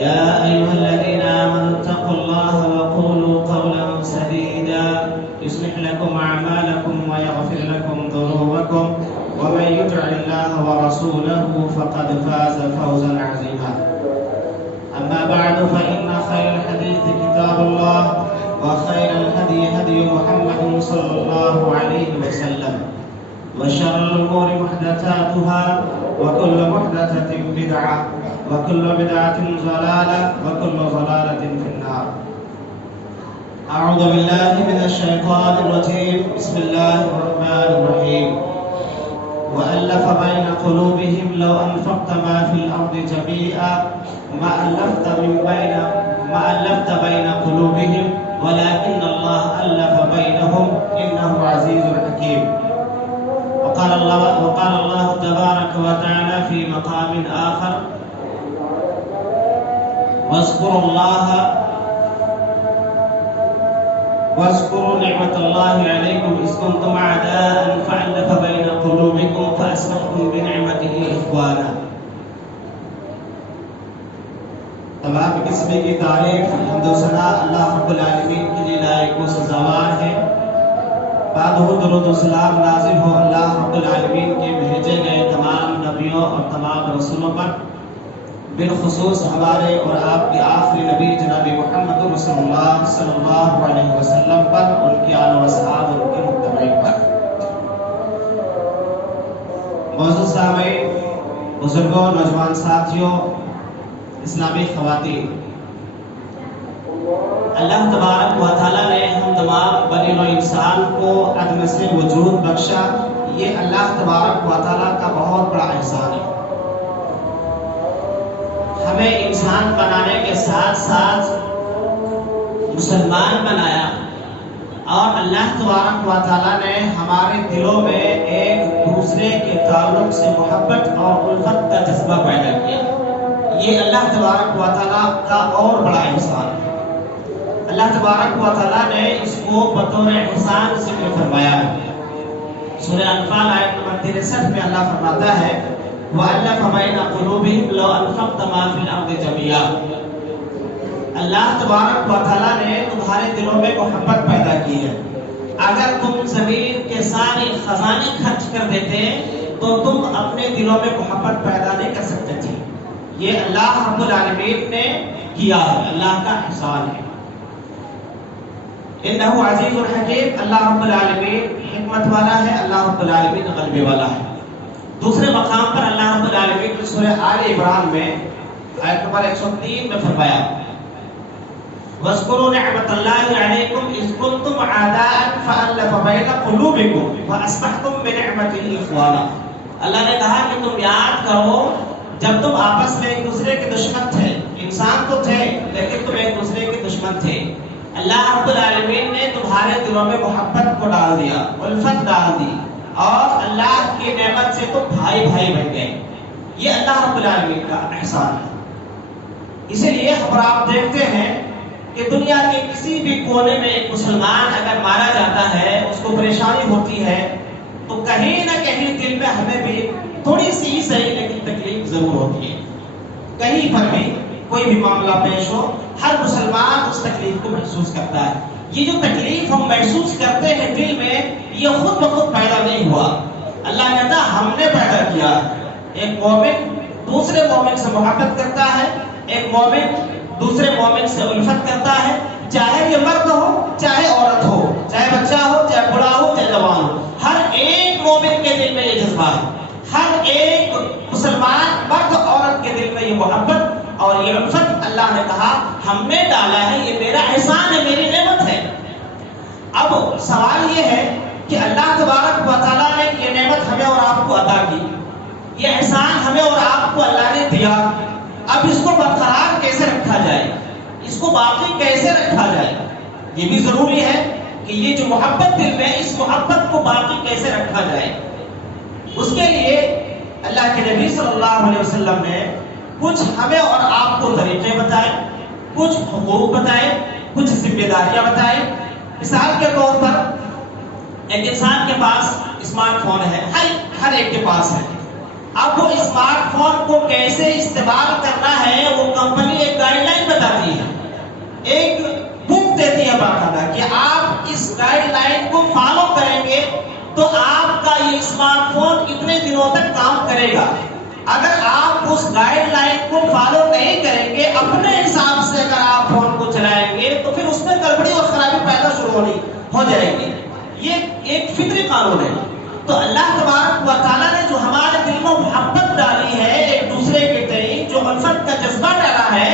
يا أيها الذين آمنوا اتقوا الله وقولوا قولا سديدا يصلح لكم أعمالكم ويغفر لكم ذنوبكم ومن يطع الله ورسوله فقد فاز فوزا عظيما. أما بعد فإن خير الحديث كتاب الله وخير الهدي هدي محمد صلى الله عليه وسلم وشر الأمور محدثاتها وكل محدثة بدعة وكل بدعة ضلالة وكل ضلالة في النار. أعوذ بالله من الشيطان الرجيم. بسم الله الرحمن الرحيم. وألف بين قلوبهم لو أنفقت ما في الأرض جميعا ما ألفت بين قلوبهم ولكن الله ألف بينهم إنه عزيز حكيم. وقال الله تبارك وتعالى في مقام آخر: واذكروا نعمة الله عليكم إذ كنتم أعداء فألف بين قلوبكم فأصبحتم بنعمته إخوانا. تمام قسم کی تعریف حمد و ثنا اللہ رب العالمین کے لیے لائق و سزاوار ہے. بعد درود و سلام نازل ہو اللہ رب العالمین کے بھیجے گئے تمام نبیوں اور تمام رسولوں پر، بالخصوص ہمارے اور آپ کے آخری نبی جناب محمد رسول اللہ صلی اللہ علیہ وسلم پر، ان کے آل و اصحاب اور ان کے متبعین پر. معزز سامعین، بزرگوں، نوجوان ساتھیوں، اسلامی خواتین، اللہ تبارک و تعالیٰ نے ہم تمام بنی نوع انسان کو عدم سے وجود بخشا. یہ اللہ تبارک و تعالیٰ کا بہت بڑا احسان ہے. ہمیں انسان بنانے کے ساتھ ساتھ مسلمان بنایا، اور اللہ تبارک و تعالیٰ نے ہمارے دلوں میں ایک دوسرے کے تعلق سے محبت اور الفت کا جذبہ پیدا کیا. یہ اللہ تبارک و تعالیٰ کا اور بڑا احسان ہے. اللہ تبارک و تعالیٰ نے اس کو بطور احسان ذکر فرمایا ہے. سورہ انفال آیت نمبر 63 میں اللہ فرماتا ہے: وَأَلَّفَ بَيْنَ قُلُوبِهِمْ لَوْ أَنفَقْتَ مَا فِي الْأَرْضِ جَمِيعًا. اللہ تبارک و تعالیٰ نے تمہارے دلوں میں محبت پیدا کی ہے. اگر تم زمین کے سارے خزانے خرچ کر دیتے تو تم اپنے دلوں میں محبت پیدا نہیں کر سکتے تھے. یہ اللہ رب العالمین نے کیا ہے، اللہ کا احسان ہے. انہ عزیز الحکیم، اللہ رب العالمین حکمت والا ہے، اللہ رب العالمین غلبے والا ہے. دوسرے مقام پر اللہ رب العالمین نے سورہ آل عمران میں آیت نمبر 103 میں فرمایا: وَاذْكُرُوا نِعْمَةَ اللَّهِ عَلَيْكُمْ إِذْ كُنتُمْ أَعْدَاءً فَأَلَّفَ بَيْنَ قُلُوبِكُمْ فَأَصْبَحْتُمْ بِنِعْمَتِهِ إِخْوَانًا. اللہ نے کہا کہ تم یاد کرو جب تم آپس میں ایک دوسرے کے دشمن تھے. انسان تو تھے لیکن تم ایک دوسرے کے دشمن تھے. اللہ رب العالمین نے تمہارے دلوں میں محبت کو ڈال دیا، الفت ڈال دی، اور اللہ کی نعمت سے تم بھائی بھائی بن گئے. یہ اللہ رب العالمین کا احسان ہے. اسی لیے خبر آپ دیکھتے ہیں کہ دنیا کے کسی بھی کونے میں ایک مسلمان اگر مارا جاتا ہے، اس کو پریشانی ہوتی ہے، تو کہیں نہ کہیں دل میں ہمیں بھی تھوڑی سی صحیح لیکن تکلیف ضرور ہوتی ہے. کہیں پر بھی کوئی بھی معاملہ پیش ہو، ہر مسلمان اس تکلیف کو محسوس کرتا ہے. یہ جو تکلیف ہم محسوس کرتے ہیں دل میں، یہ خود بخود پیدا نہیں ہوا. اللہ کہتا ہم نے پیدا کیا. ایک مومن دوسرے مومن سے محبت کرتا ہے، ایک مومن دوسرے مومن سے الفت کرتا ہے، چاہے یہ مرد ہو چاہے عورت ہو، چاہے بچہ ہو چاہے بڑا ہو چاہے جوان ہو. ہر ایک مومن کے دل میں یہ جذبہ ہے. ہر ایک مسلمان مرد عورت کے دل میں یہ محبت اور یہ الفت اللہ نے کہا ہم نے ڈالا ہے. یہ میرا احسان ہے، میری نعمت ہے. اب سوال یہ ہے کہ اللہ تبارک و تعالیٰ نے یہ نعمت ہمیں اور آپ کو عطا کی، یہ احسان ہمیں اور آپ کو اللہ نے دیا. اب اس کو برقرار کیسے رکھا جائے، اس کو باقی کیسے رکھا جائے؟ یہ بھی ضروری ہے کہ یہ جو محبت دل میں، اس محبت کو باقی کیسے رکھا جائے. اس کے لیے اللہ کے نبی صلی اللہ علیہ وسلم نے کچھ ہمیں اور آپ کو طریقے بتائے، کچھ حقوق بتائے، کچھ ذمہ داریاں بتائے. مثال کے طور پر ایک انسان کے پاس اسمارٹ فون ہے، ہر ایک کے پاس ہے. اب وہ اسمارٹ فون کو کیسے استعمال کرنا ہے، وہ کمپنی ایک گائیڈ ایک بک دیتی ہے باقاعدہ کہ آپ اس گائیڈ لائن کو فالو کریں گے تو آپ کا یہ اسمارٹ فون اتنے دنوں تک کام کرے گا. اگر آپ اس گائیڈ لائن کو فالو نہیں کریں گے، اپنے حساب سے اگر آپ فون کو چلائیں گے تو پھر اس میں گڑبڑی اور خرابی پیدا شروع ہو جائے گی. یہ ایک فطری قانون ہے. تو اللہ تبارک و تعالیٰ نے جو ہمارے دل میں محبت ڈالی ہے ایک دوسرے کے تئیں، جو الفت کا جذبہ ڈالا ہے،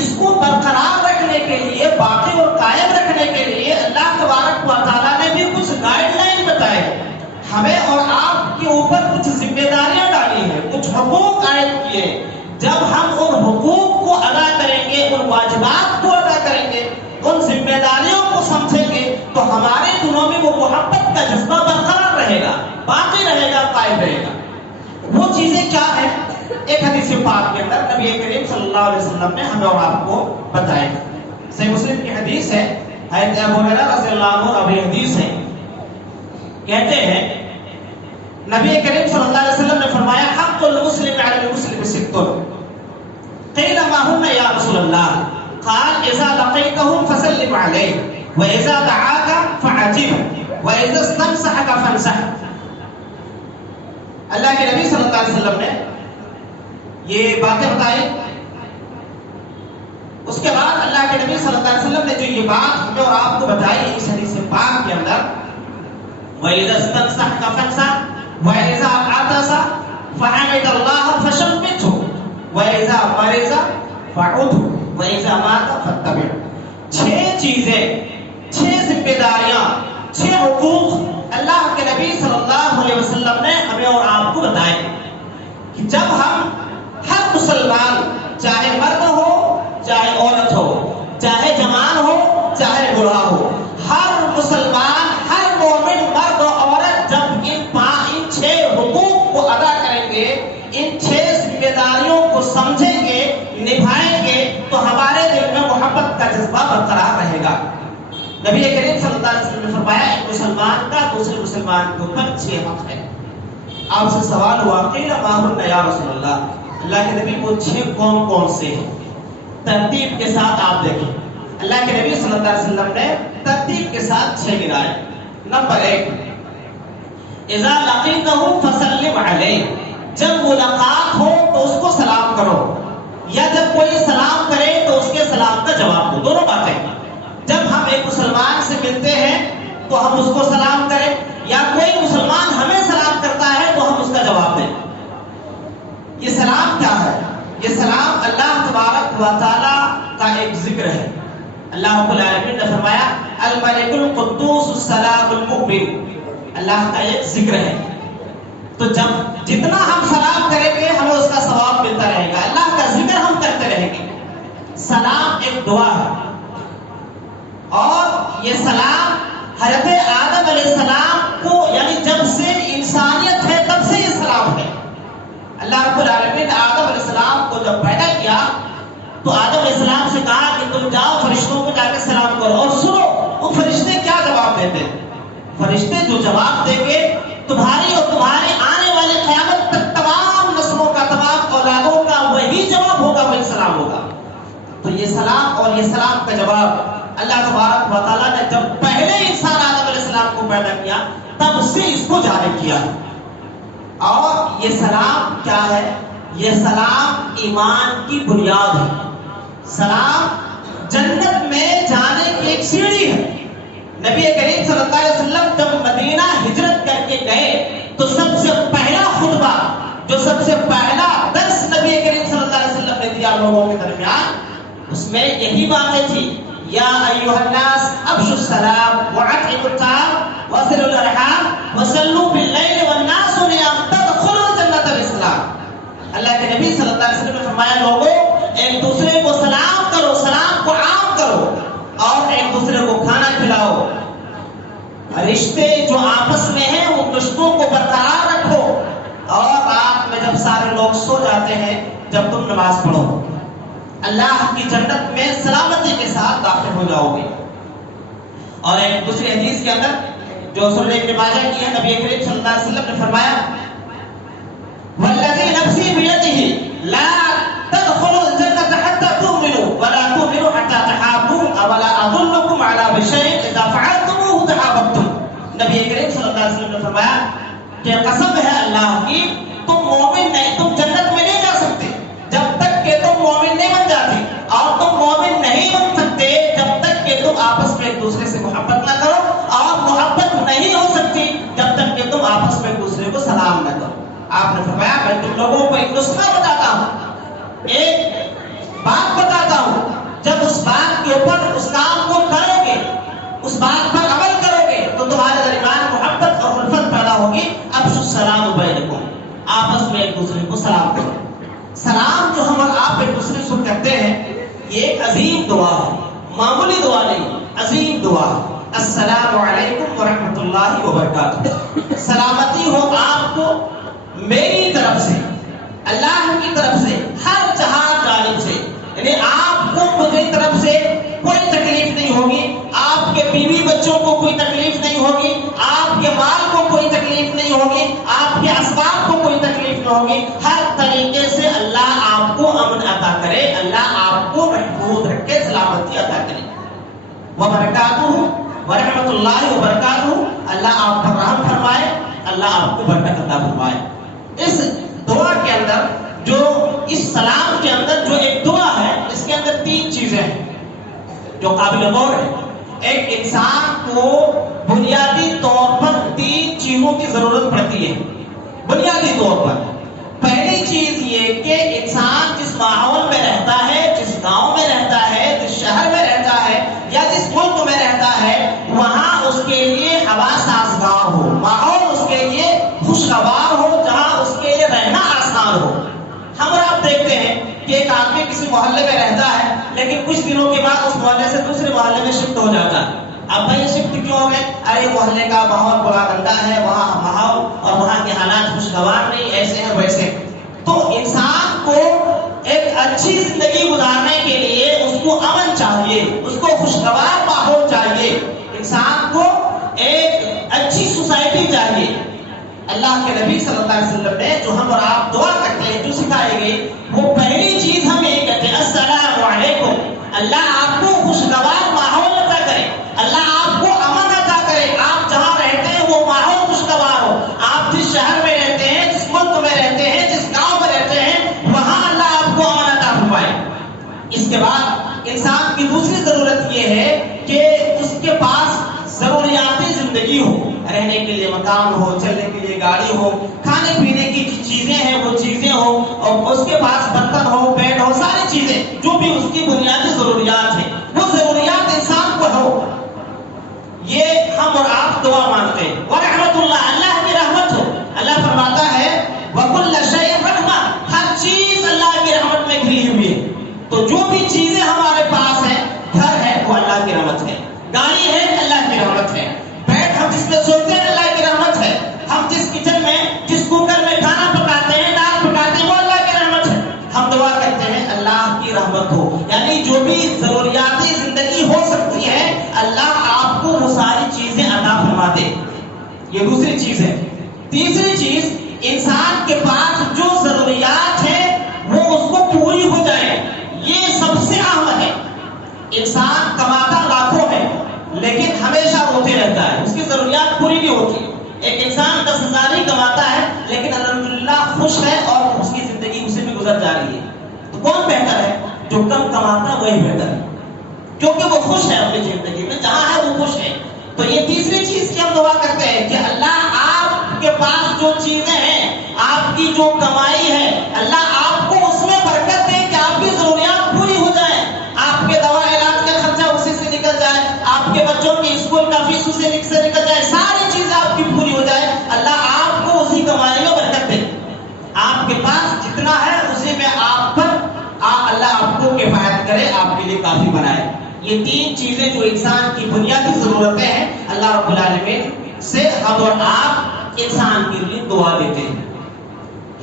اس کو برقرار رکھنے کے لیے، باقی اور قائم رکھنے کے لیے اللہ تبارک و تعالیٰ نے بھی کچھ گائیڈ لائن بتائے. ہمیں اور آپ کے اوپر کچھ ذمہ داریاں ڈالی ہیں، کچھ حقوق عائد کیے. جب ہم ان حقوق کو ادا کریں گے، ان واجبات کو ادا کریں گے، ان ذمہ داریوں کو سمجھیں گے تو ہمارے دلوں میں وہ محبت کا جذبہ برقرار رہے گا، باقی رہے گا، قائم رہے گا. وہ چیزیں کیا ہیں؟ ایک حدیث پاک کے اندر نبی کریم صلی اللہ علیہ وسلم نے ہمیں اور آپ کو بتایا. صحیح مسلم کی حدیث ہے، حضرت ابو ہریرہ رضی اللہ عنہ ابھی حدیث ہے، کہتے ہیں نبی کریم صلی اللہ علیہ وسلم نے فرمایا حق المسلم علی المسلم ست. قیل ما هن یا رسول اللہ؟ قال اذا لقيته فسلم عليه واذا دعاك فعجب واذا استنصحك فانصح. اللہ کے نبی صلی اللہ علیہ وسلم نے یہ باتیں بتائی. اس کے بعد اللہ کے نبی صلی اللہ علیہ وسلم نے جو یہ بات ہمیں اور آپ کو بتائی اس حدیث پاک کے اندر، وَإِذَا اسْتَنصَحَكَ فَانصَحْ وَإِذَا عَطَسَ فَحَمِدَ اللَّهَ فَشَمِّتْهُ وَإِذَا مَرِضَ فَعُدْهُ وَإِذَا مَاتَ فَاتَّبِعْهُ. 6 چیزیں، 6 ذمہ داریاں، 6 حقوق اللہ کے نبی صلی اللہ علیہ وسلم نے ہمیں اور آپ کو بتائے کہ جب ہم ہر مسلمان، چاہے مرد ہو چاہے عورت ہو، چاہے جوان ہو چاہے بوڑھا ہو، ہر مسلمان، ہر مومن مرد و عورت جب ان 6 حقوق کو ادا کریں گے، ان 6 ذمہ داریوں کو سمجھیں گے، نبھائیں گے تو ہمارے دل میں محبت کا جذبہ برقرار رہے گا. نبی کریم صلی اللہ علیہ وسلم نے فرمایا ایک مسلمان کا دوسرے مسلمان کے اوپر 6 حق ہے. آپ سے سوال ہوا قیل ما هن یا رسول اللہ؟ اللہ کے نبی وہ 6 کون سے ہیں؟ ترتیب کے ساتھ آپ دیکھیں. اللہ کے نبی صلی اللہ علیہ وسلم نے ترتیب کے ساتھ 6 گنائے. نمبر 1، اذا لقیتہ فسلم علیہ. جب ملاقات ہو تو اس کو سلام کرو، یا جب کوئی سلام کرے تو اس کے سلام کا جواب دو. دونوں باتیں. جب ہم ایک مسلمان سے ملتے ہیں تو ہم اس کو سلام کریں، یا کوئی مسلمان ہمیں سلام کرتا ہے تو ہم اس کا جواب دیں. یہ سلام کیا ہے؟ یہ سلام اللہ تبارک و تعالی کا ایک ذکر ہے. اللہ رب العالمین نے فرمایا الملک القدوس السلام المؤمن. اللہ کا ایک ذکر ہے. تو جب جتنا ہم سلام کریں گے ہمیں اس کا ثواب ملتا رہے گا، اللہ کا ذکر ہم کرتے رہیں گے. سلام ایک دعا ہے، اور یہ سلام حضرت آدم علیہ السلام کو، یعنی جب سے انسانیت ہے تب سے یہ سلام ہے. اللہ رب العالمین نے آدم علیہ السلام کو جب پیدا کیا تو آدم علیہ السلام سے کہا کہ تم جاؤ فرشتوں کو جا کے سلام کرو، اور سنو وہ فرشتے کیا جواب دیتے ہیں. فرشتے جو جواب دیں گے تمہاری اور تمہارے آنے والے قیامت تک تمام نسلوں کا، تمام اولادوں کا وہی جواب ہوگا، وہی سلام ہوگا. تو یہ سلام اور یہ سلام کا جواب اللہ تبارک و تعالیٰ نے جب پہلے انسان آدم علیہ السلام کو پیدا کیا تب سے اس کو جاری کیا. اور یہ سلام کیا ہے؟ یہ سلام ایمان کی بنیاد ہے. سلام جنت میں جانے کی ایک سیڑھی ہے. نبی کریم صلی اللہ علیہ وسلم جب مدینہ ہجرت کر کے گئے تو سب سے پہلا خطبہ، جو سب سے پہلا درس نبی کریم صلی اللہ علیہ وسلم نے دیا لوگوں کے درمیان، اس میں یہی باتیں تھی، یا ایھا الناس افشوا السلام واطعموا الطعام وصلوا الارحام وصلوا باللیل والناس نیام تدخلوا الجنۃ بسلام. اللہ کے نبی صلی اللہ علیہ وسلم نے فرمایا لوگوں ایک دوسرے کو سلام کرو، سلام کو عام کرو، اور ایک دوسرے کو کھانا کھلاؤ. رشتے جو آپس میں ہیں ان رشتوں کو برقرار رکھو، اور رات میں جب سارے لوگ سو جاتے ہیں جب تم نماز پڑھو، اللہ کی جنت میں سلامتی کے ساتھ داخل ہو جاؤ گے. اور ایک دوسری حدیث کے اندر جو سنن ابن ماجہ کی ہے، نبی کریم صلی اللہ علیہ وسلم نے فرمایا والذی نفسی بیدہ لا تدخلوا الجنة حتى تؤمنوا ولا تؤمنوا حتى تحابوا اللہ علیہ وسلم نے فرمایا کہ قسم ہے اللہ کی تم مومن نہیں، تم جنت میں نہیں جا سکتے جب تک کہ تم مومن نہیں بن جاتے، اور تم مومن نہیں بن سکتے جب تک کہ تم آپس میں ایک دوسرے سے محبت نہ کرو، اور محبت نہیں ہو سکتی جب تک کہ تم آپس میں ایک دوسرے کو سلام نہ کرو۔ آپ نے فرمایا میں تم لوگوں کو ایک نسخہ بتاتا ہوں، ایک بات بتاتا ہوں، جب اس بات کے اوپر اس کام کو کرو گے، اس بات پر عمل کرو گے تو تمہارے درمیان محبت اور الفت پیدا ہوگی۔ افشوا السلام بینکم، آپس میں ایک دوسرے کو سلام کرو۔ سلام جو ہم اور آپ ایک دوسرے کو کرتے ہیں یہ ایک عظیم دعا ہے، معمولی دعا نہیں، عظیم دعا ہے۔ السلام علیکم ورحمۃ اللہ وبرکاتہ، سلامتی ہو آپ کو میری طرف سے، اللہ کی طرف سے، ہر جہاں جانب سے، یعنی آپ کو مجھے طرف سے کوئی تکلیف نہیں ہوگی، آپ کے بیوی بچوں کو کوئی تکلیف نہیں ہوگی، آپ کے مال کو کوئی تکلیف نہیں ہوگی، آپ کے اسباب کو کوئی تکلیف نہ ہوگی، ہر طریقے سے اللہ آپ کو امن عطا کرے، اللہ آپ کو محفوظ رکھے، سلامتی عطا کرے۔ وبرکاتہ، ورحمۃ اللہ وبرکاتہ، اللہ آپ پر رحم فرمائے، اللہ آپ کو برکت عطا فرمائے۔ اس دعا کے اندر جو اس سلام کے اندر جو ایک دعا ہے، اس کے اندر تین چیزیں ہیں جو قابل غور ہے۔ ایک انسان کو بنیادی طور پر تین چیزوں کی ضرورت پڑتی ہے، بنیادی طور پر۔ پہلی چیز یہ کہ انسان جس ماحول میں رہتا ہے، جس گاؤں میں رہتا ہے، جس شہر میں رہتا ہے یا جس ملک میں رہتا ہے، وہاں اس کے لیے ہوا سازگار ہو، ماحول اس کے لیے خوشگوار ہو، جہاں اس کے لیے رہنا آسان ہو۔ ہم اور آپ دیکھتے ہیں کہ ایک آدمی کسی محلے میں رہتا ہے لیکن کچھ دنوں کے بعد اس محلے سے دوسرے محلے میں شفٹ ہو جاتا ہے۔ اب بھائی شفٹ کیوں ہو گئے؟ ارے محلے کا ماحول بڑا گندا ہے، وہاں ماحول اور وہاں کے حالات خوشگوار نہیں، ایسے ہیں ویسے۔ تو انسان کو ایک اچھی زندگی گزارنے کے لیے اس کو امن چاہیے، اس کو خوشگوار ماحول چاہیے، انسان کو ایک اچھی سوسائٹی چاہیے۔ اللہ کے نبی صلی اللہ علیہ وسلم نے جو ہم اور آپ دعا کرتے ہیں، جو سکھائے گئے، وہ پہلی چیز ہم یہ کہتے ہیں السلام علیکم، اللہ آپ کو خوشگوار ماحول عطا کرے، اللہ آپ کو امن عطا کرے، آپ جہاں رہتے ہیں وہ ماحول خوشگوار ہو، آپ جس شہر میں رہتے ہیں، جس ملک میں رہتے ہیں، جس گاؤں میں رہتے ہیں، وہاں اللہ آپ کو امن عطا فرمائے۔ اس کے بعد انسان کی دوسری ضرورت یہ ہے کہ اس کے پاس ضروریاتی زندگی ہو، رہنے کے لیے مکان ہو، چلنے کے لیے گاڑی ہو، کھانے پینے کی چیزیں ہیں وہ چیزیں ہو، اور اس کے پاس برتن ہو، بیڈ ہو، ساری چیزیں جو بھی اس کی بنیادی ضروریات ہیں، وہ ضروریات انسان کو ہو۔ یہ ہم اور آپ دعا مانگتے ہیں۔ ورحمۃ اللہ، اللہ کی رحمت ہو۔ اللہ فرماتا ہے وَكُلَّ شَيْءٍ رَحْمَةٌ، ہر چیز اللہ کی رحمت میں گھری ہوئی ہے۔ تو جو بھی چیزیں ہمارے پاس ہیں، گھر ہے وہ اللہ کی رحمت ہے، گاڑی ہے اللہ کی رحمت ہے، بیڈ ہم جس میں سوتے ہیں اللہ کی رحمت ہے، ہم جس کچن میں جس کوکر میں کھانا پکاتے ہیں، دال پکاتے ہیں، وہ اللہ کی رحمت ہے۔ ہم دعا کرتے ہیں اللہ کی رحمت ہو، یعنی جو بھی ضروریاتی زندگی ہو سکتی ہے اللہ آپ کو وہ ساری چیزیں عطا فرما دے۔ یہ دوسری چیز ہے۔ تیسری چیز، انسان کے پاس جو ضروریات ہیں وہ اس کو پوری ہو جائے، یہ سب سے اہم ہے۔ انسان کماتا لاکھوں ہے لیکن ہمیشہ روتے رہتا ہے، اس کی ضروریات پوری نہیں ہوتی۔ ایک انسان 10,000 ہی کماتا ہے لیکن الحمدللہ خوش ہے اور اس کی زندگی اسے بھی گزر جا رہی ہے۔ تو کون بہتر ہے؟ جو کم کماتا ہے وہی بہتر ہے، کیونکہ وہ خوش ہے اپنی زندگی میں، جہاں ہے وہ خوش ہے۔ تو یہ تیسری چیز کی ہم دعا کرتے ہیں کہ اللہ آپ کے پاس جو چیزیں ہیں، آپ کی جو کمائی ہے، اللہ آپ کو اس میں برکت دے کہ آپ کی ضروریات پوری ہو جائیں، آپ کے دوا علاج کا خرچہ اسی سے نکل جائے، آپ کے بچوں کی اسکول کا فیس اسی سے نکل جائے، ساری چیزیں آپ کی پوری ہو جائے، اللہ آپ کو اسی کمائی میں برکت دے۔ آپ کے پاس جتنا ہے اسی میں آپ پر اللہ آپ کو کفایت کرے، آپ کے لیے کافی بنائے۔ یہ تین چیزیں جو انسان کی بنیادی ضرورتیں ہیں، اللہ رب العالمین سے ہم اور آپ انسان کے لیے دعا دیتے ہیں۔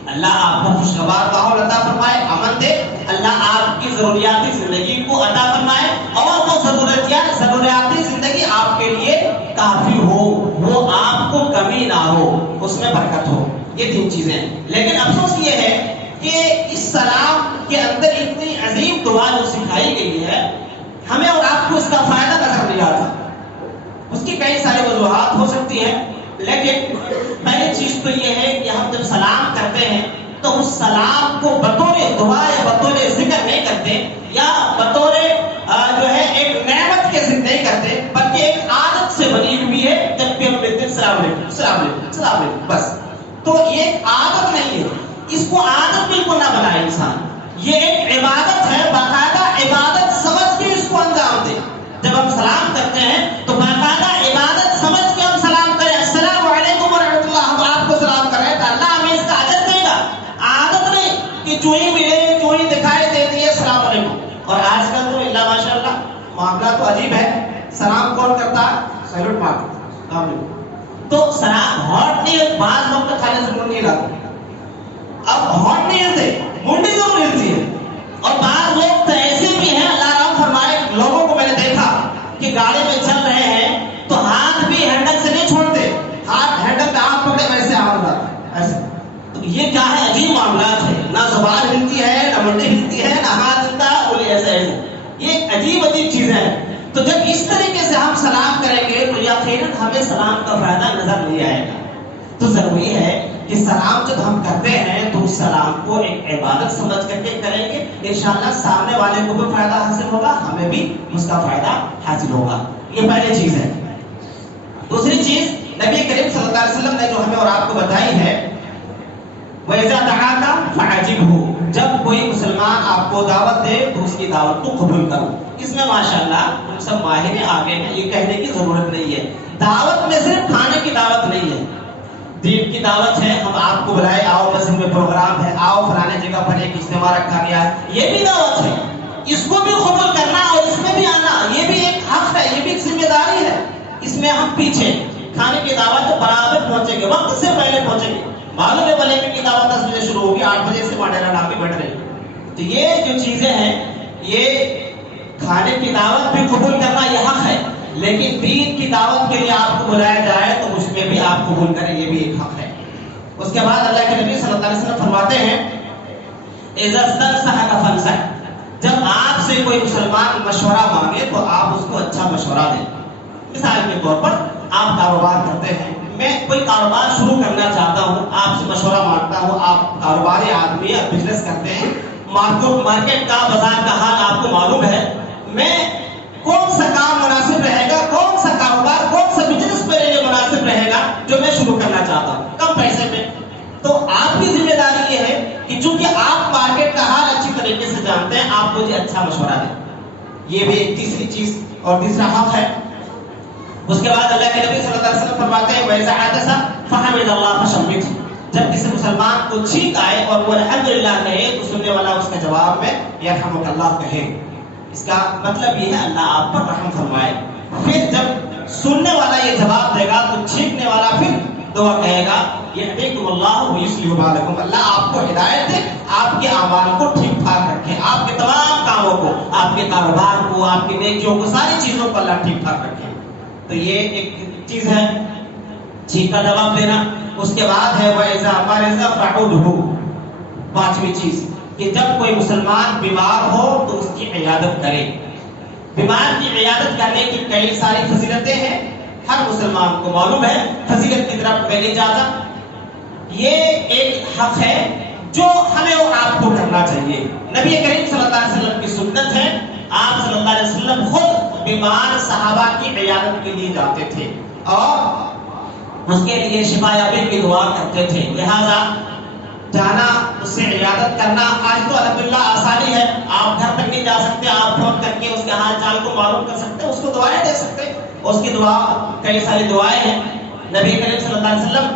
اللہ آپ کو خوشگوار ماحول عطا فرمائے، امن دے، اللہ آپ کی ضروریاتی زندگی کو عطا فرمائے، اور وہ ضروریاتی زندگی آپ کے لیے کافی ہو، وہ آپ کو کمی نہ ہو، اس میں برکت ہو۔ یہ تین چیزیں ہیں۔ لیکن افسوس یہ ہے کہ اس سلام کے اندر اتنی عظیم دعا جو سکھائی گئی ہے، ہمیں اور آپ کو اس کا فائدہ نظر نہیں آتا۔ اس کی کئی ساری وجوہات ہو سکتی ہیں، لیکن پہلی چیز تو یہ ہے کہ ہم جب سلام کرتے ہیں تو اس سلام کو بطور دعا یا بطور ذکر نہیں کرتے یا بطور جو ہے ایک نعمت کے ذکر نہیں کرتے، بلکہ ایک عادت سے بنی ہوئی ہے. جب بھی ہم کہتے ہیں السلام علیکم السلام علیکم السلام علیکم، بس. تو یہ ایک عادت نہیں ہے، اس کو عادت بالکل نہ بنائے انسان. یہ ایک عبادت ہے، باقاعدہ عبادت سمجھ کے اس کو انجام دے. جب ہم سلام کرتے ہیں تو باقاعدہ عبادت سمجھ کے ہم سلام کریں. السلام علیکم ورحمۃ اللہ، ہم آپ کو سلام کر رہے ہیں تو اللہ ہمیں اس کا اجر دے گا. عادت نہیں کہ چوئی ملے چوئی دکھائی دے دیے السلام علیکم. اور آج کل تو اللہ ماشاء اللہ معاملہ تو عجیب ہے. سلام کون کرتا ہے؟ سیلوٹ مار السلام علیکم. تو سلام ہاٹ نہیں، بعض لوگ تو کھانے سے منڈی لاتے. اب ہاٹ نہیں ہلتے، منڈی ضرور ہلتی ہے. اور بعض لوگ تو ایسے بھی ہیں، اللہ رحم فرمائے، لوگوں کو میں نے دیکھا کہ گاڑی میں چل رہے ہیں تو ہاتھ بھی ہینڈل سے نہیں چھوڑتے، ہاتھ ہینڈل پہ ہاتھ پکڑے ویسے آواز آتا ایسے. تو یہ کیا ہے؟ عجیب معاملات ہے. نہ زبان ہلتی ہے، نہ منڈی ہلتی ہے، نہ ہاتھ ہلتا ہے، بولے ایسے ایسے. یہ عجیب عجیب چیزیں ہیں. تو جب اس طریقے سے ہم سلام کریں گے تو یقیناً ہمیں سلام کا فائدہ نظر نہیں آئے گا. تو ضروری ہے کہ سلام جب ہم کرتے ہیں تو اس سلام کو ایک عبادت سمجھ کر کے کریں گے. انشاءاللہ سامنے والے کو بھی فائدہ حاصل ہوگا، ہمیں بھی اس کا فائدہ حاصل ہوگا. یہ پہلی چیز ہے. دوسری چیز نبی کریم صلی اللہ علیہ وسلم نے جو ہمیں اور آپ کو بتائی ہے، وَإِذَا دَعَاكَ فَأَجِبْهُ، جب کوئی مسلمان آپ کو دعوت دے تو اس کی دعوت کو قبول کرو. اس میں ماشاءاللہ ہم سب ماہر آگے ہیں، یہ کہنے کی ضرورت نہیں ہے. دعوت میں صرف کھانے کی دعوت نہیں ہے، دین کی دعوت ہے. ہم آپ کو بلائے، آؤ مسجد میں پروگرام ہے، آؤ فلانے جگہ پر ایک اجتماع رکھا گیا ہے، یہ بھی دعوت ہے. اس کو بھی قبول کرنا اور اس میں بھی آنا، یہ بھی ایک حق ہے، یہ بھی ایک ذمہ داری ہے. اس میں ہم پیچھے کھانے کی دعوت برابر پہنچیں گے، وقت سے پہلے پہنچیں گے. معلوم ہے ولیمے کی دعوت 10 بجے شروع ہوگی، 8 بجے سے ماڈیرا لا کے بیٹھ رہے ہیں. تو یہ جو چیزیں ہیں، یہ کھانے کی دعوت بھی قبول کرنا یہ حق ہے، لیکن دین کی دعوت کے لیے آپ کو بلایا جائے تو اس میں بھی آپ قبول کریں، یہ بھی ایک حق ہے. اس کے بعد اللہ کے نبی صلی اللہ علیہ وسلم فرماتے ہیں اذا استنصحك فانصح، جب آپ سے کوئی مسلمان مشورہ مانگے تو آپ اس کو اچھا مشورہ دیں. مثال کے طور پر آپ کاروبار کرتے ہیں، میں کوئی کاروبار شروع کرنا چاہتا ہوں، آپ سے مشورہ مانگتا ہوں. آپ کاروباری آدمی یا بزنس کرتے ہیں، مارکیٹ کا بازار کا حال آپ کو معلوم ہے. میں کون سا کام مناسب رہے گا، کون سا کاروبار، کون سا بزنس میرے لیے مناسب رہے گا جو میں شروع کرنا چاہتا ہوں کم پیسے میں. تو آپ کی ذمہ داری یہ ہے کہ چونکہ آپ مارکیٹ کا حال اچھی طریقے سے جانتے ہیں، آپ مجھے اچھا مشورہ دیں. یہ بھی ایک تیسری چیز اور تیسرا حق ہے. اس کے بعد اللہ کے نبی صلی اللہ علیہ وسلم فرماتے ہیں وَإِذَا حَدَثَ فَحَمِدَ اللَّهَ فَشَمِّتْهُ، جب کسی مسلمان کو چھینک آئے اور وہ الحمدللہ کہے تو سننے والا اس کے جواب میں یرحمک اللہ کہے. اس کا مطلب یہ ہے اللہ آپ پر رحم فرمائے. پھر جب سننے والا یہ جواب دے گا تو چھینکنے والا پھر دعا کہے گا یہدیکم اللہ ویصلح بالکم، اللہ آپ کو ہدایت دے، آپ کے اعمال کو ٹھیک ٹھاک رکھے، آپ کے تمام کاموں کو، آپ کے کاروبار کو، آپ کی نیکیوں کو، ساری چیزوں کو اللہ ٹھیک ٹھاک رکھے. تو یہ ایک چیز ہے چھینک کا جواب دینا. اس کے بعد ہے وَإِذَا مَرِضَ فَعُودْهُ، پانچویں چیز کہ جب کوئی مسلمان بیمار ہو تو اس کی عیادت کرے. بیمار کی عیادت کرنے کی کئی ساری فضیلتیں ہیں، ہر مسلمان کو معلوم ہے. فضیلت کی طرف میں نہیں جاتا، یہ ایک حق ہے جو ہمیں اور آپ کو کرنا چاہیے. نبی کریم صلی اللہ علیہ وسلم کی سنت ہے، آپ صلی اللہ علیہ وسلم خود بیمار صحابہ کی عیادت کے لیے جاتے تھے اور اس کے لیے شفا یابی کی دعا کرتے تھے. لہذا جانا، اس سے عیادت کرنا آج تو الحمدللہ آسانی ہے، آپ گھر تک نہیں جا سکتے، آپ فون کر کے اس کے حال چال کو معلوم کر سکتے، اس کو دعائیں دے سکتے. اس کی دعا کئی ساری دعائیں ہیں. نبی کریم صلی اللہ علیہ وسلم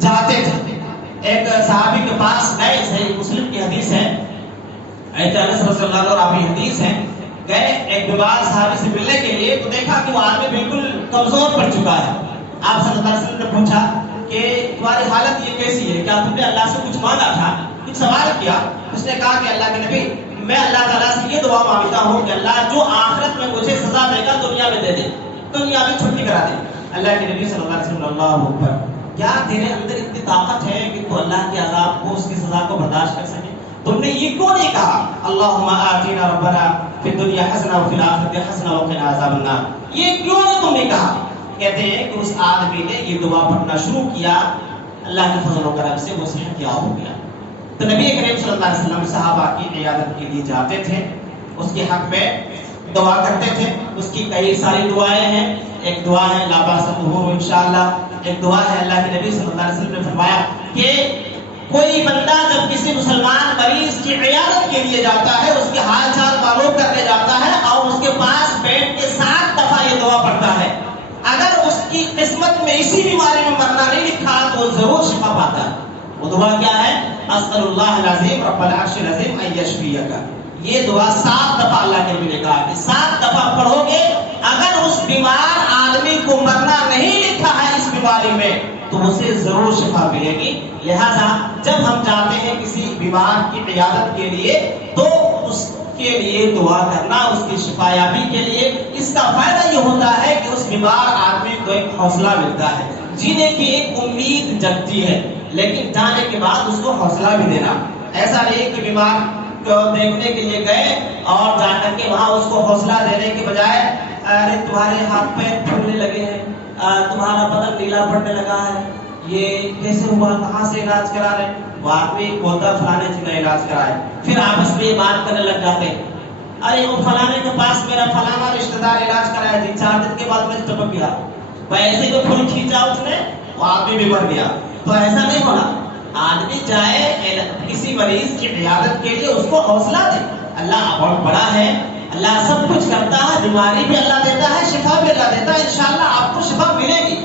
جاتے تھے، ایک صحابی کے پاس گئے، صحیح مسلم کی حدیث ہے، انس رضی اللہ عنہ اور ابھی حدیث ہے، گئے ایک بیمار صحابی سے ملنے کے لیے تو دیکھا کہ وہ آدمی بالکل کمزور پڑ چکا ہے. آپ صلی اللہ علیہ وسلم نے پوچھا کہ تمہاری حالت یہ کیسی ہے، کیا تم نے اللہ سے کچھ مانگا تھا، کچھ سوال کیا؟ اس نے کہا کہ اللہ کے نبی میں اللہ تعالیٰ سے یہ دعا مانگتا ہوں کہ اللہ جو آخرت میں مجھے سزا دے گا دنیا میں دے دے، دنیا میں چھٹی کرا دے. اللہ کے نبی صلی اللہ علیہ وسلم اللہ اکبر، کیا تیرے اندر اتنی طاقت ہے کہ تو اللہ کے عذاب کو، اس کی سزا کو برداشت کر سکے؟ تم نے یہ کیوں نہیں کہا اللہم آتینا ربنا فی الدنیا حسنہ وفی الآخرۃ حسنہ وقنا عذاب النار؟ یہ کیوں نہیں تم نے کہا؟ کہتے ہیں کہ اس آدمی نے یہ دعا پڑھنا شروع کیا، اللہ کے فضل و کرم سے وہ صحت یاب ہو گیا۔ تو نبی کریم صلی اللہ علیہ وسلم صحابہ کی عیادت کے لیے جاتے تھے، اس کے حق میں دعا کرتے تھے۔ اس کی کئی ساری دعائیں ہیں، ایک دعا ہے لا باس ظہور انشاءاللہ، ایک دعا ہے اللہ کے نبی صلی اللہ علیہ وسلم نے فرمایا کہ کوئی بندہ جب کسی مسلمان مریض کی عیادت کے لیے جاتا ہے، اس کے حال چال معلوم کرنے جاتا ہے اور اس کے پاس بیٹھ کے 7 دفعہ یہ دعا پڑھتا ہے، اگر اس کی قسمت میں اسی بیماری میں مرنا نہیں لکھا تو وہ ضرور شفا پاتا ہے۔ وہ دعا کیا ہے؟ اسأل اللہ العظیم رب العرش العظیم ان یشفیک۔ یہ دعا 7 دفعہ اللہ کے نبی نے کہا کہ 7 دفعہ پڑھو گے، اگر اس بیمار آدمی کو مرنا نہیں لکھا ہے اس بیماری میں تو اسے ضرور شفا ملے گی۔ لہذا جب ہم جاتے ہیں کسی بیمار کی عیادت کے لیے تو اس کے لیے دعا کرنا، اس کی شفا یابی کے لیے، اس کا فائدہ یہ ہوتا ہے کہ اس بیمار آدمی کو ایک حوصلہ ملتا ہے، جینے کی ایک امید جگتی ہے، لیکن جانے کے بعد اس کو حوصلہ بھی دینا۔ ایسا نہیں کہ بیمار کو دیکھنے کے لیے گئے اور جا کر کے وہاں اس کو حوصلہ دینے کے بجائے ارے تمہارے ہاتھ پیر پھولنے لگے ہیں، تمہارا بدن نیلا پڑنے لگا ہے، یہ کیسے ہوا، کہاں سے علاج کرا رہے؟ وہ آدمی بولتا فلانے جگہ علاج کرائے، پھر آپس میں یہ بات کرنے لگ جاتے ارے وہ فلانے کے پاس میرا فلانا رشتہ دار علاج کرایا جی، 4 دن کے بعد میں ٹپک گیا، پیسے کو پھول کھینچا اس نے، وہ آدمی بھی مر گیا۔ تو ایسا نہیں ہونا، آدمی جائے کسی مریض کی عیادت کے لیے اس کو حوصلہ دے، اللہ بہت بڑا ہے، اللہ سب کچھ کرتا ہے، بیماری بھی اللہ دیتا ہے، شفا بھی اللہ دیتا ہے، انشاءاللہ آپ کو شفا ملے گی،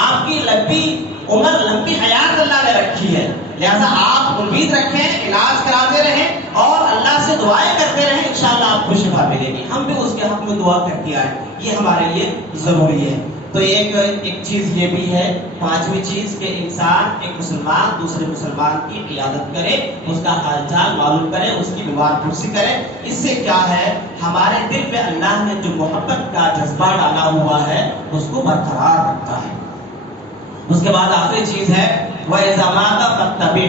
آپ کی لمبی عمر لمبی حیات اللہ نے رکھی ہے، لہذا آپ امید رکھیں، علاج کراتے رہیں اور اللہ سے دعائیں کرتے رہیں، انشاءاللہ آپ کو شفا ملے گی۔ ہم بھی اس کے حق میں دعا کرتے آئے، یہ ہمارے لیے ضروری ہے۔ تو ایک چیز یہ بھی ہے، 5ویں چیز کہ انسان ایک مسلمان دوسرے مسلمان کی عیادت کرے، اس کا حال چال معلوم کرے، اس کی بیمار پرسی کرے۔ اس سے کیا ہے، ہمارے دل میں اللہ نے جو محبت کا جذبہ ڈالا ہوا ہے اس کو برقرار رکھتا ہے۔ اس کے بعد آخری چیز ہے وَإِذَا مَاتَ فَاتَّبِعْ،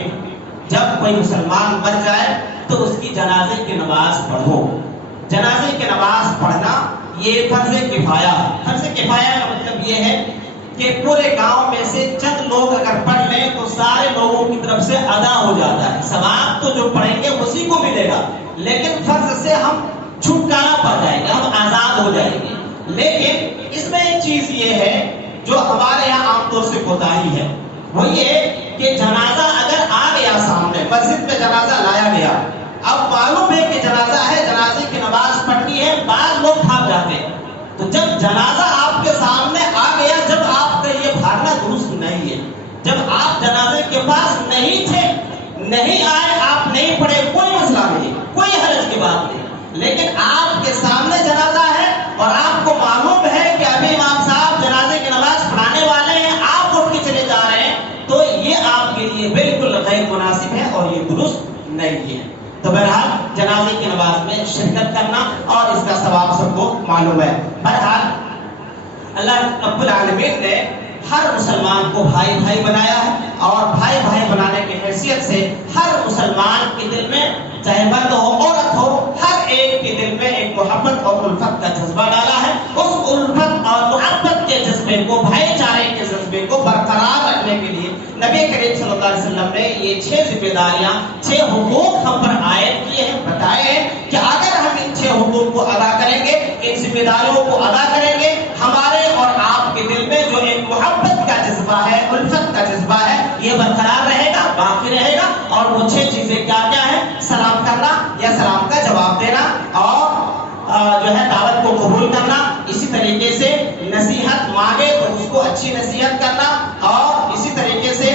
جب کوئی مسلمان مر جائے تو اس کی جنازے کی نماز پڑھو۔ جنازے کی نماز پڑھنا یہ فرض کفایہ ہے۔ فرض کفایہ کا مطلب یہ ہے کہ پورے گاؤں میں سے چند لوگ اگر پڑھ لیں تو سارے لوگوں کی طرف سے ادا ہو جاتا ہے، ثواب تو جو پڑھیں گے اسی کو ملے گا، لیکن فرض سے ہم چھٹکارا پا جائیں گے، ہم آزاد ہو جائیں گے۔ لیکن اس میں ایک چیز یہ ہے جو ہمارے یہاں عام طور سے کوتاہی ہے، وہ یہ کہ جنازہ اگر آ گیا سامنے، مسجد میں جنازہ لایا گیا، اب معلوم ہے کہ جنازہ ہے، جنازے کی نماز پڑھنی ہے، بعض لوگ بھاگ جاتے ہیں، تو جب جنازہ آپ کے سامنے آ گیا، جب آپ کا یہ بھاگنا درست نہیں ہے، جب آپ جنازے کے پاس نہیں تھے، نہیں آئے، آپ نہیں پڑھے، کوئی مسئلہ نہیں، کوئی حرج کی بات نہیں، لیکن آپ کے سامنے جنازہ ہے اور آپ کو معلوم ہے کہ ابھی امام صاحب جنازے کی نماز پڑھانے والے ہیں، آپ اٹھ کے چلے جا رہے ہیں، تو یہ آپ کے لیے بالکل غیر مناسب ہے اور یہ درست نہیں ہے۔ تو بہرحال جنازے کی نماز میں شرکت کرنا اور اس کا ثواب سب کو معلوم ہے۔ بہرحال اللہ رب العالمین نے ہر مسلمان کو بھائی بھائی بنایا ہے اور بھائی بھائی بنانے کی حیثیت سے ہر مسلمان کے دل میں، چاہے مرد ہو عورت ہو، ہر ایک کے دل میں ایک محبت اور الفت کا جذبہ ڈالا ہے۔ اس الفت اور محبت کے جذبے کو، بھائی چارے کے جذبے کو برقرار رکھنے کے لیے نبی کریم صلی اللہ علیہ وسلم نے یہ 6 ذمہ داریاں، 6 حقوق ہم پر عائد کیے ہیں، بتائے ہیں کہ اگر ہم ان 6 حقوق کو ادا کریں گے، ان ذمہ داریوں کو ادا کریں گے، ہمارے اور آپ کے دل میں جو ایک محبت کا جذبہ ہے، الفت کا جذبہ ہے، یہ برقرار رہے گا، باقی رہے گا۔ اور وہ 6 چیزیں کیا کیا ہیں؟ سلام کرنا یا سلام کا جواب دینا، اور جو ہے دعوت کو قبول کرنا، اسی طریقے سے نصیحت مانگے تو اس کو اچھی نصیحت کرنا، اور اسی طریقے سے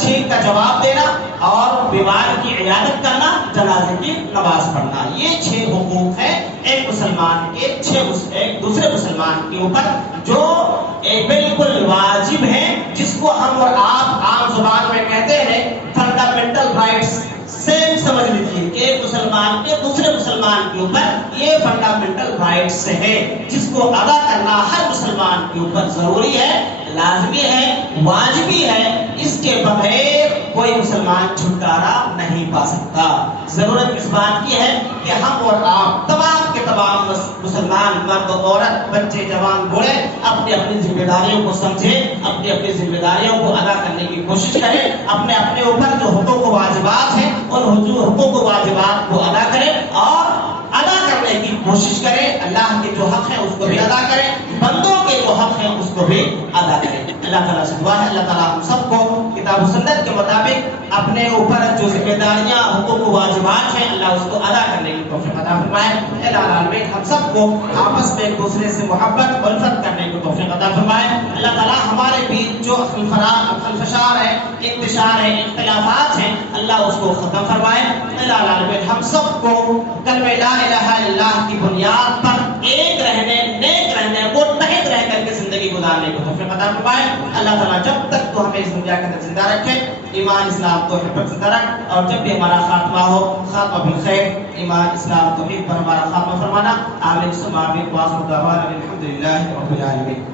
چھینک کا جواب دینا، اور بیمار کی عیادت کرنا، جنازے کی نماز پڑھنا۔ یہ 6 حقوق ہیں ایک مسلمان کے، ایک دوسرے مسلمان کے اوپر، جو ایک بالکل واجب ہے، جس کو ہم اور آپ عام زبان میں کہتے ہیں فنڈامنٹل رائٹس۔ سیم سمجھ لیجیے کہ ایک مسلمان کے دوسرے مسلمان کے اوپر یہ فنڈامنٹل رائٹس ہے، جس کو ادا کرنا ہر مسلمان کے اوپر ضروری ہے، لازمی ہے، واجبی ہے۔ اس کے بغیر کوئی مسلمان چھٹکارا نہیں پا سکتا۔ ضرورت اس بات کی ہے کہ ہم اور آپ تمام کے تمام مسلمان مرد عورت بچے جوان بوڑھے اپنی اپنی ذمہ داریوں کو سمجھے، اپنی اپنی ذمہ داریوں کو ادا کرنے کی کوشش کرے، اپنے اپنے اوپر جو حقوق و واجبات ہیں ان حقوق و واجبات کو ادا کرے اور ادا کرنے کی کوشش کرے، اللہ کے جو حق ہیں اس کو بھی ادا کرے، بندوں کے جو حق ہیں اس کو بھی ادا کرے۔ اللہ تعالیٰ سے دعا ہے اللہ تعالیٰ ہم سب کو کتاب و سنت کے مطابق اپنے اوپر جو ذمہ داریاں حقوق و واجبات ہیں اللہ اس کو ادا کرنے کی توفیق عطا فرمائے۔ الہ العالمین ہم سب کو آپس میں ایک دوسرے سے محبت الفت کرنے کی توفیق عطا فرمائے۔ اللہ تعالیٰ ہمارے بیچ جو خلفشار ہے، انتشار ہے، اختلافات ہیں اللہ اس کو ختم فرمائے۔ الہ العالمین ہم سب کو کلمہ لا الہ الا اللہ کی بنیاد پر ایک رہنے، نیک رہنے، متحد رہ کر کے زندگی گزارنے کو توفیق عطا فرمائے۔ اللہ تعالیٰ جب تک تو ہمیں اس دنیا کے اندر زندہ رکھے، ایمان اسلام توحید پر زندہ رکھ، اور جب بھی ہمارا خاتمہ ہو خاتمہ بالخیر، ایمان اسلام توحید پر ہمارا خاتمہ فرمانا۔ آمین ثم آمین، وآخر دعوانا الحمد للہ رب العالمین۔